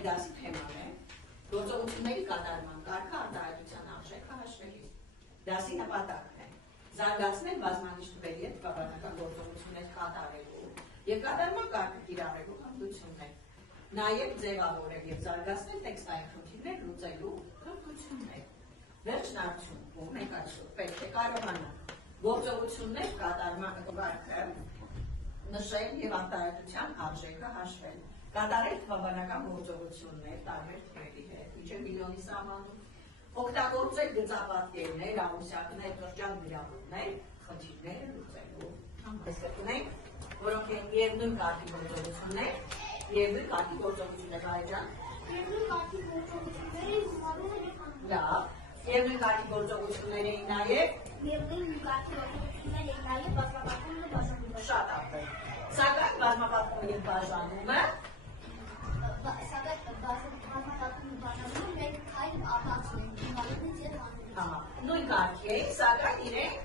մեր դասի թեման է գործողությունների կատարման կարգը արտահայտության արժեքը հաշվելիս։ Դասի նպատակն է զարգացնել բազմանիչ թվերի հետ տվաբանական գործողություններ կատարելու և կատարման կարգը կիրառելու հմտություններ, նաև ձևավորել և զարգացնել տեքստային խնդիրներ լուծելու հմտություններ։ Վերջն արդյունքում մենք այսօր պետք է կարողանանք գործողություններ կատարման կարգը նշել և արտահայտության արժեքը հաշվել, կատարել թվաբանական գործողություններ տարբեր թվերի հետ, մինչև միլիոնի սահմանում, օգտագործել գծապատկերներ, ամուսյակներ, շրջան գրավումներ, խնդիրները լուծելու համեսկրտունենք, որոնք են միևնույն կարգի գործողություններ, միևնույն կարգի գործողություններ, Հայջան։ Միևնույն կարգի գործողությունները զուգահեռ են անում։ Լավ, միևնույն կարգի գործողություններ էին նաև։ Միևնույն կարգի գործողություններ էին նաև բազմապատկումը և բաժանումը։ Շատ ապրել։ Սակայն բազմապատկումը և բաժանումը մեկ քայլ առաջ են գնալուց և հանելուց։ Նույն կարգի էին, սակայն իրենք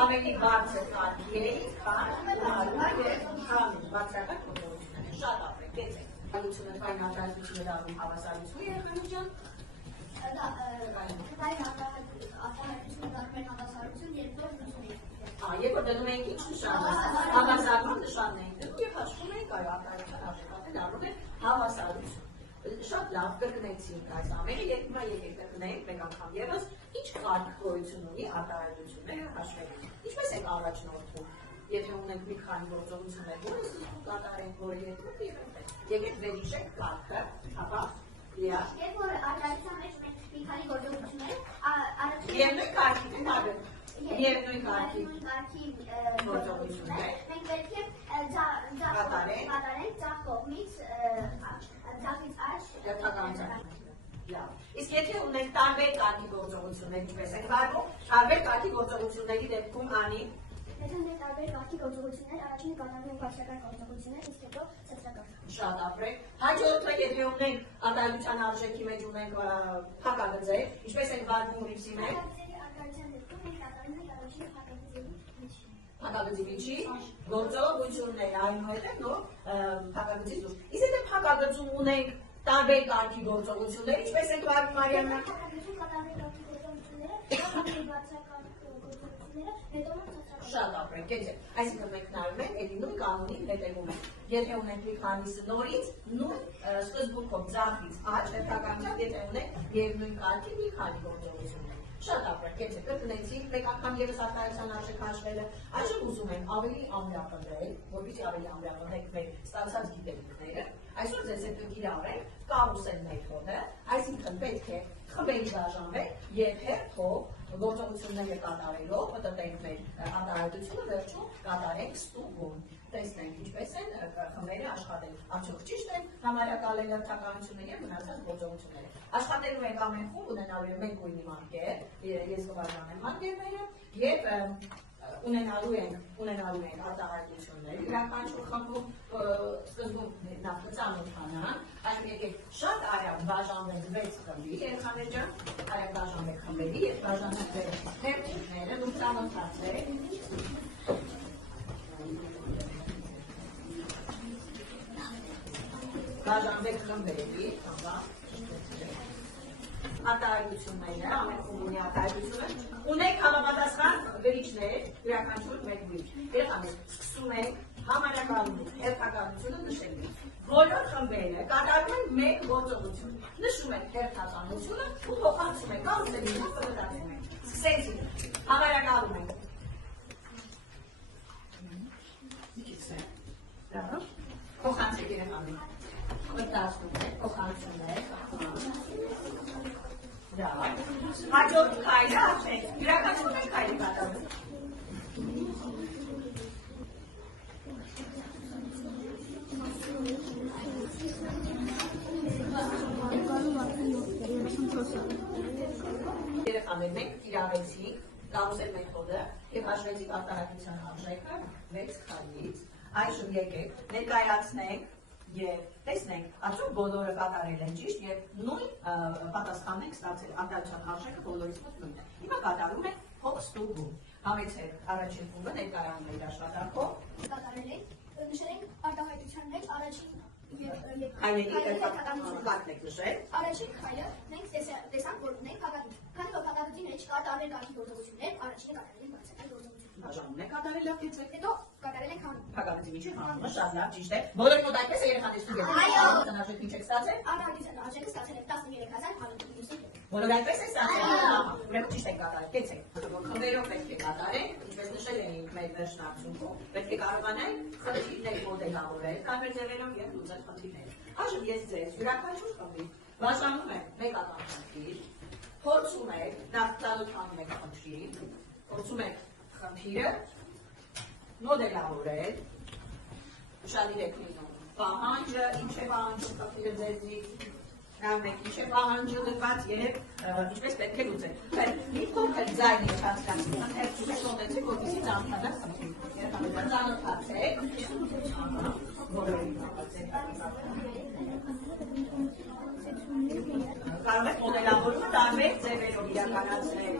ավելի բարձր կարգի էին, քան գնալու և հանելու բարձրական գործողությունները։ Շատ ապրել, գեցեք։ Հավասարությունը թվային արտահայտությունը դառնում հավասարություն երեխաներ ջան։ Թվային արտահայտությունը դառնում են հավասարություն, երբ որ լուծում ենք։ Երբ որ դնում ենք ինչ նշանը, հավասարման նշանն ենք դնում և հաշվում ենք այո արտահայտության արժեքները դառնում են հավասարություն։ Շատ լավ կրկնեցինք այս ամենը, և հիմա եկեք կրկնենք մեկ անգամ ևս, ինչ կարգ գոյություն ունի արտահայտությունները հաշվելու։ Ինչպես ենք առաջնորդվում, եթե ունենք մի քանի գործողություններ, որը սկզբում կատարենք, որը երկրորդ եղել։ Եկեք վերհիշենք կարգը, ապա Լիա։ Երբ որ արտահայտության մեջ ունենք մի քանի գործողություններ, Միևնույն կարգի թե տարբեր։ Միևնույն կարգի գործողություններ, մենք պետք է կատարենք ձախ կողմից ձախից աջ երթականության։ Իսկ եթե ունենք տարբեր կարգի գործողություններ, ինչպես են վարվում, տարբեր կարգի գործողությունների դեպքում անի։ Եթե ունենք տարբեր կարգի գործողություններ, առաջինը կատարվում են բարձրական գործողություններ, իսկ հետո ցածրական։ Շատ ապրեք։ Հաջորդը, եթե ունենք արտահայտության արժեքի մեջ ունենք փակագծեր, ինչպես են վարվում ռիվսի մեջ։ Փակագծի միջի գործողություններ, այնուհետև նոր փակագծից դուրս։ Իսկ եթե փակագծում ունենք տարբեր կարգի գործողություններ, ինչպես են վարվում Մարիամնա։ Շատ ապրենք, այսինքն մենք նայում ենք, էլի նույն կանոնին հետևում ենք։ Եթե ունենք մի քանիսը նորից, նույն սկզբունքով ձախից աջ հետագայում, եթե ունենք միևնույն կարգի մի քանի գործողություններ։ Շատ ապրենք, կրկնեցինք, մեկ անգամ ևս արտահայտության արժեք հաշվելը, այժմ ուզում ենք ավելի ամրապնդել, որպեսզի ավելի ամրապնդենք մեր ստացած գիտելիքները, այսօր ձեզ հետ կկիրառենք կարուսել մեթոդը, այսինքն պետք է խմբերի բաժանվել և հերթով գործողությունները կատարելով մտտենք մեր արտահայտությունը, վերջում կատարենք ստուգում, տեսնենք ինչպես են խմբերը աշխատել, արդյոք ճիշտ են համարակալել հերթականությունը և մնացած գործողությունները։ Աշխատելու ենք ամեն խումբ ունենալու է մեկ գույնի մանկեր, ես կբաժանեմ մանկերները և ունենալու ենք արտահայտություններ, յուրաքանչյուր խմբում սկզբում նախ կծանոթանանք, այսինքն եկեք շատ արագ բաժանվենք 6 խմբի, երեխաներ ջան, արագ բաժանվենք խմբերի և բաժանենք հերթիկները, դուք ծանոթացեք։ Բաժանվեք խմբերի, արտահայտությունները, ամեն խումբ ունի արտահայտությունը, ունենք համապատասխան գրիչներ, յուրաքանչյուր մեկ գրիչ։ Երեխաներ, սկսում ենք համարակալումից հերթականությունը նշելու։ Բոլոր խմբերը կատարում են մեկ գործողություն։ Նշում ենք հերթականությունը ու փոխանցում ենք կարուսելի ու պտտացում ենք։ Սկսեցինք, համարակալում ենք։ Փոխանցեք երեխաներ։ Պտտացնում ենք, փոխանցում ենք։ Հաջորդ քայլը ասենք, յուրաքանչյուր մեկ քայլի կատարում։ Երեխաներ, մենք կիրառեցինք կարուսել մեթոդը և հաշվեցինք արտահայտության արժեքը 6 քայլից։ Այժմ եկեք ներկայացնենք և տեսնենք, արդյոք բոլորը կատարել են ճիշտ և նույն պատասխանն ենք ստացել, արտահայտության արժեքը բոլորից մոտ նույնն է։ Հիմա կատարում ենք փոխստուգում։ Համեցեք առաջին խումբը ներկայանում է իր աշխատանքով։ Կատարել ենք, նշել ենք արտահայտության մեջ առաջին Հայրենի կարգն եք նշել։ Առաջին քայլը մենք տեսանք, որ ունենք փակագիծ։ Քանի որ փակագծի մեջ կա տարբեր կարգի գործողություններ, առաջինը կատարել ենք բացական գործողություն։ Բաժանում եք կատարել լավ գեցեք։ Հետո կատարել ենք հանում։ Փակագծի միջև հանումը շատ լավ ճիշտ է։ Բոլորի մոտ այդպես է երեխաներ ստուգել։ Այո։ Տնարժեք ինչ եք ստացել։ Արտահայտության արժեքը ստացել ենք 13000 Բոլոր այդպես է ստացել։ Ուրեմն ճիշտ եք կատարել։ Գեցեք։ Խմբերով պետք է կատարենք, ինչպես նշել էինք մեր վերջնարդյունքում։ Պետք է կարողանանք խնդիրներ մոդելավորել, տարբեր ձևերով եւ լուծել խնդիրներ։ Այժմ ես ձեզ յուրաքանչյուր խմբի բաժանում եմ մեկական խնդիր, փորձում եք նախ ծանոթանում եք խնդրին, փորձում եք խնդիրը մոդելավորել, ուշադիր լինում պահանջը, ինչ է պահանջում խնդիրը ձեզնից, նայում եք ինչ է պահանջը դրված եւ ինչպես պետք է լուծել։ Մի փոքր ձայն եք հասկացնում, ընթերցում եք մոտեցեք, որպեսզի ծանոթանաք խնդրին։ Երբ ծանոթացեք, կարող եք մոդելավորումը տարբեր ձևերով իրականացնել,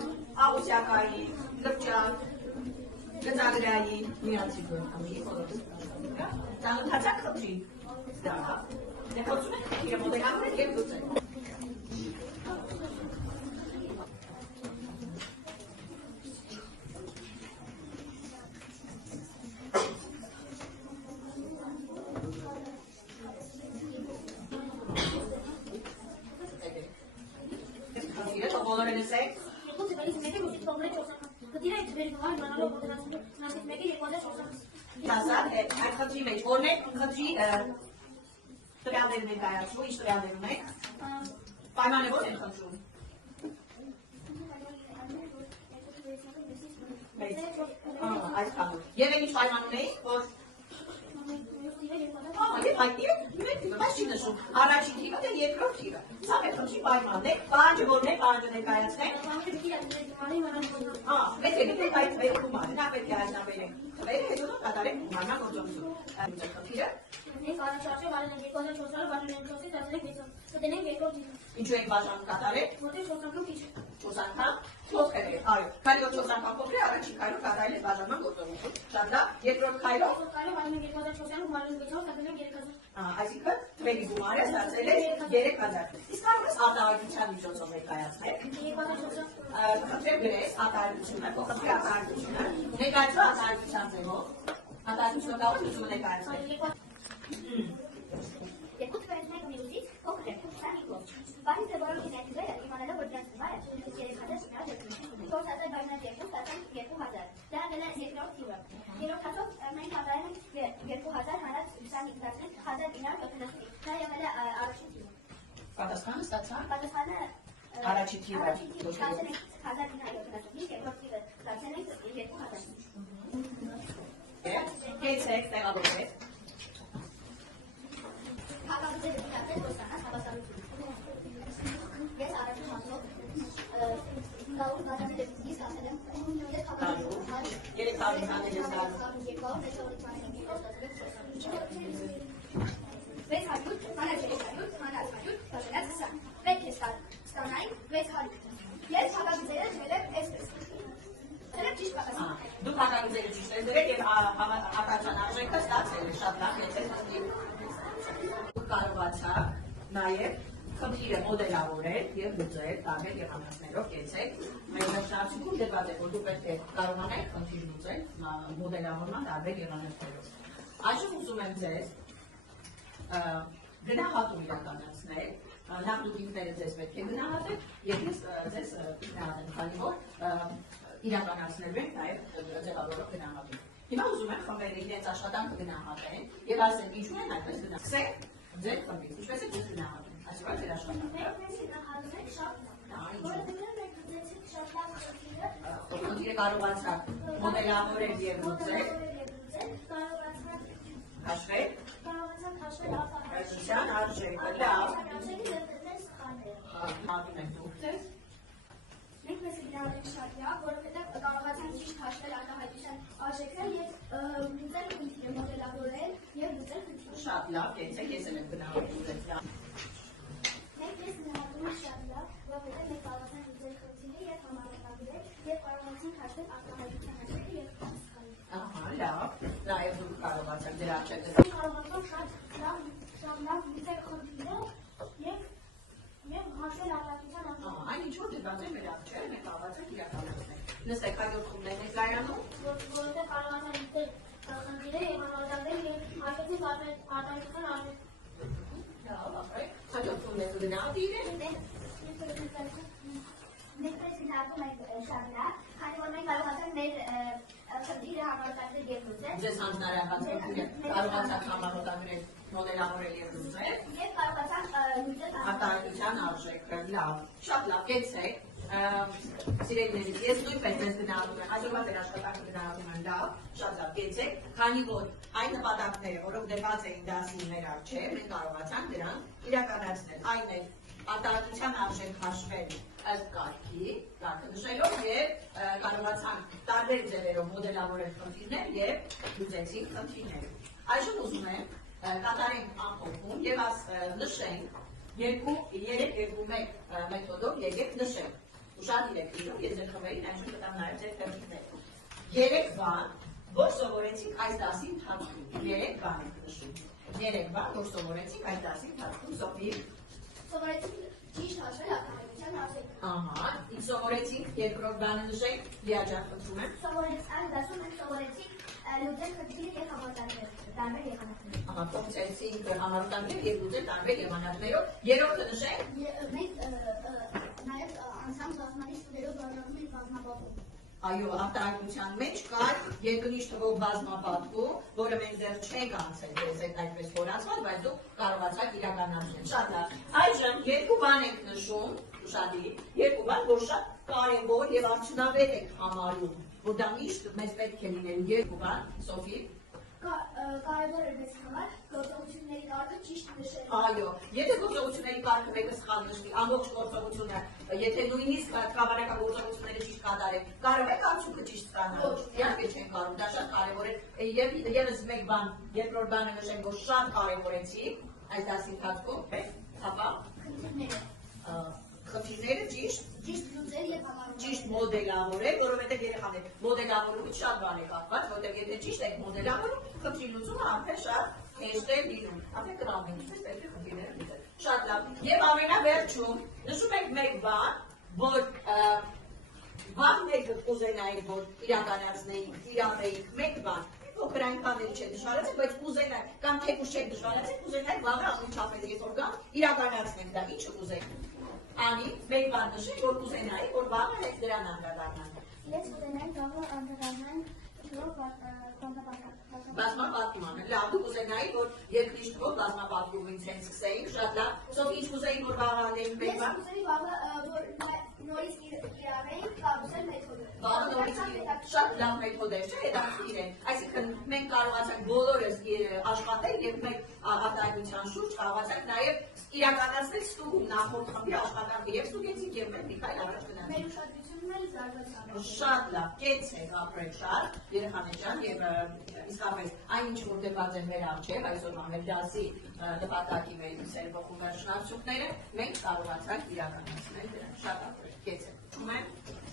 աղուսյակային, լրջակ, գծագրային, միացիկ որքանի, ծանոթացակ խնդրին, դա, փորձում եք խնդիրը մոդելավորել և լուծել։ Բոլորը լսեք։ Հասար, այդ խնդրի մեջ որն է խնդրի տվյալներն եք կայացնում, ինչ տվյալներ ունեք։ Պայմանը ո՞ր են խնդրում։ Այսքանով։ Եվ ինչ պայման ունեիք, որ Եվ հայտնի է, բայց չի նշում, առաջին թիվը թե երկրորդ թիվը։ Սա մեր խնդրի պայմանն է, պահանջը որն է, պահանջը ներկայացնենք։ Մեծ է գիտեք այդ թվերը գումարը, նա պետք է հայտնաբերենք թվերը, հետո կատարենք գումարման գործողություն։ Խնդիրը։ Մենք առաջարկել վարել ենք 2400-ը, վարել ենք 4-ից, դարձել ենք 600, կտենենք երկրորդ թիվը։ Ինչու ենք բաժանում կատարել։ Որտեղ 4 անգամ քիչ։ 4 անգամ փոքր է, այո։ Քանի որ 4 անգամ փոքր է, առաջին քայլով կատարել է բաժանման գործողություն։ Շատ լավ, երկրորդ քայլով։ Քայլով վարել ենք 2400-ը, վարել ենք 600, դարձել ենք 3000։ Այսինքն թվերի գումարը ստացել է 3000։ Իսկ կարող ես արտահայտության միջոցով ներկայացնել։ 2400 Խնդրեմ գրես արտահայտությունը, փոխադրի արտահայտությունը, ներկայացրու արտահայտության ձևով։ Արտահայտությունը կարող է լուծումը ներկայացնել։ Երկու թվերից մեկը մյուսից փոքր է, 25-ով։ Բանի թե որոնք են այդ թվերը, իմանալով որ դրանց թվերը 3000 շնորհ դեպքում։ 4000 բայնած երկու, ստացանք 2000։ Դա դել է երկրորդ թիվը։ Երրորդ հատով մենք հավարել ենք 2000 հանած 25 դարձնենք 1975։ Դա եղել է առաջին թիվը։ Պատասխանը ստացա։ Պատասխանը Առաջին թիվը։ ստացել ենք 1975, երկրորդ թիվը ստացել ենք 2000։ Կեցեք, տեղավորեք։ Հակառակները դիտել ոստանաց հավասարություն։ Ես առաջին հատով գալու բաժանել եմ իսկ ասել եմ 300 հանել ես գալու։ 600, հանած 300, հանած 100, բաժանած 20։ Պետք է ստանայինք 600։ Ես հակառակները դրել եմ այսպես։ Դրա ճիշտ պատասխանը։ Դուք հակառակները ճիշտ եք դրել եւ արտադրության արժեքը ստացել է շատ լավ, եթե կարողացաք նաև խնդիրը մոդելավորել եւ լուծել տարբեր եղանակներով կեցեք։ Մեր վերջնարդյունքում դրված է, որ դուք պետք է կարողանաք խնդիր լուծել մոդելավորման տարբեր եղանակներով։ Այժմ ուզում եմ ձեզ գնահատում իրականացնել, նախ դուք ինքներդ ձեզ պետք է գնահատեք եւ ես ձեզ գնահատեմ, քանի որ իրականացնելու ենք նաև ձևավորող գնահատում։ Հիմա ուզում եմ խմբերը իրենց աշխատանքը գնահատեն եւ ասեն ինչու են այդպես գնահատել։ Ձեր խմբից ինչպես է դուք գնահատում։ Այսօր ձեր աշխատանքը։ Մենք գնահատում ենք շատ լավ։ Որովհետեւ մենք գտեցինք շատ լավ խնդիրը։ Խնդիրը կարողացաք մոդելավորել եւ լուծել։ Կարողացանք Հաշվել։ Կարողացանք հաշվել արտահայտության արժեքը, լավ։ արժեքը եւ դες խանդերը։ Հատում եք դուք ձեզ։ Մենք մեզ գնահատենք շատ լավ, որովհետեւ կարողացանք ճիշտ հաշվել արտահայտության արժեքը եւ լուծել խնդիրը, մոդելավորել եւ լուծել խնդիրը։ Շատ լավ, կեցեք, ես եմ գնահատում ձեզ լավ։ Մենք մեզ գնահատում ենք շատ լավ, որովհետեւ մենք կարողացանք լուծել խնդիրը եւ համակարգագրել եւ կարողացանք հաշվել արտահայտության արժեքը եւ հասկանալ։ Ահա, լավ։ Նաեւ դուք կարողացաք դրա աչքը Կարողացանք շատ լավ Նստեք հաջորդ խումբն եք լայանում։ Որովհետև կարողանան իստել խնդիրը եւ համարձակվել եւ հաշվեցին արտադրության արժեք։ Լավ, ապրեք։ Հաջորդ խումբն եք գնալ դիրը։ Մենք պրեսինտարկում ենք շատ լավ, քանի որ մենք կարողացանք մեր խնդիրը համարձակվել եւ լուծել։ Ձեզ հանձնարարված խնդիրը կարողացաք համարտադրել, մոդելավորել եւ լուծել։ Եվ կարողացանք լուծել Արտադրության արժեքը, լավ, շատ լավ, կեցեք, սիրելիներիս, ես նույնպես ձեզ գնահատում եմ, հաջորդ ձեր աշխատանքը գնահատում եմ, լավ, շատ լավ, կեցեք, քանի որ այն նպատակները, որոնք դրված էին դասի մեր առջև, մենք կարողացանք դրանք իրականացնել, այն է արտադրության արժեք հաշվել ըստ կարգի, կարգը նշելով եւ կարողացանք տարբեր ձևերով մոդելավորել խնդիրներ եւ լուծեցինք խնդիրները։ Այժմ ուզում եմ կատարենք ամփոփում եւ նշենք 2-3-2-1 մեթոդով եկեք նշենք։ Ուշադիր եք լինում, ես ձեր խմբերին այժմ կտամ նաեւ ձեր թերթիկները։ 3 բան, որ սովորեցինք այս դասի ընթացքում։ 3 բան եք նշում։ 3 բան, որ սովորեցինք այս դասի ընթացքում, Սոֆի։ Սովորեցինք ճիշտ հաշվել արտադրության արժեքը։ Ահա, ինչ սովորեցինք, երկրորդ բանը նշենք, Լիաջան խնդրում եմ։ Այս դասում մենք սովորեցինք լուծել խնդիրը եւ համարտադրել տարբեր եղանակներով։ Ահա, փորձեցինք համարտադրել եւ լուծել տարբեր եղանակներով։ Երրորդը նշենք։ Մենք նաեւ անցանք բազմալի ստուդիայով բաժանում ենք բազմապատում։ Այո, արտադրության մեջ կար երկնիշ թվով բազմապատկում, որը մենք դեռ չենք անցել, ես այդ այդպես խորացված, բայց դուք կարողացաք իրականացնել։ Շատ լավ։ Այժմ երկու բան ենք նշում, ուշադիր, երկու բան, որ շատ կարևոր եւ արդյունավետ եք համարում, որ դա միշտ մեզ պետք է լինելու երկու բան, Սոֆի։ Կարևոր է մեզ համար գործողությունների կարգը ճիշտ նշելը։ Այո, եթե գործողությունների կարգը մեկը սխալ նշվի, ամբողջ գործողությունը, եթե նույնիսկ տրավարական գործողությունները ճիշտ կատարեք, կարող եք արդյունքը ճիշտ ստանալ։ Իհարկե չեն կարող, դա շատ կարևոր է։ Եվ ևս մեկ բան, երկրորդ բանը նշենք, որ շատ կարևորեցի այս դասի ընթացքում, հապա խնդիրները ճիշտ լուծել եւ համարում։ ճիշտ մոդելավորել, որովհետև երեխաներ մոդելավորումից շատ բան է կապված, որտեղ եթե ճիշտ եք մոդելավորում, խնդրի լուծումը արդեն շատ հեշտ է լինում։ Արդեն կրանում ենք, ինչպես պետք է խնդիրները լուծել։ Շատ լավ։ Եվ ամենավերջում նշում ենք մեկ բան, որ վաղ մեկը կուզենայինք, որ իրականացնեինք, իրավեինք մեկ բան, փոքր այնքան էլ չէ դժվարացել, բայց կուզենայինք, կամ թեկուզ չէ դժվարացել, կուզենայինք վաղը ամենչափից ես որ գամ, իրականացնենք դա, ինչը կուզենք։ Անի, մեկ բան նշենք, որ կուզենայի, որ վաղը հենց դրան անդրադառնանք։ Ես կուզենայի վաղը անդրադառնանք բազմապատկումը, լավ, դու կուզենայի, որ երկնիշ թվով բազմապատկումից հենց սկսեինք, շատ լավ, Սոֆի ինչ կուզեի, որ վաղը անենք մեկ բան։ Ես կուզեի վաղը, որ նորից իրավեինք կառուցել մեթոդը։ Վաղը նորից շատ լավ մեթոդ է, չէ՞, հետաքրքիր է։ Այսինքն մենք կարողացանք բոլորս աշխատել եւ մեկ արտադրության շուրջ կարողացանք նաեւ իրականացնել ստուգում նախորդ խմբի աշխատանքը եւ ստուգեցինք եւ մենք մի քայլ առաջ գնացինք։ Մեր ուշադրությունն էլ զարգացավ։ Շատ լավ, կեցեք ապրեք շատ, երեխաներ ջան, եւ իսկապես այն ինչ որ դեպած է մեր առջև, այսօրվա մեր դասի նպատակի մեր ողջունարշնարցուկները, մենք կարողացանք իրականացնել դրանք։ Շատ ապրեք, կեցեք։ Ում եմ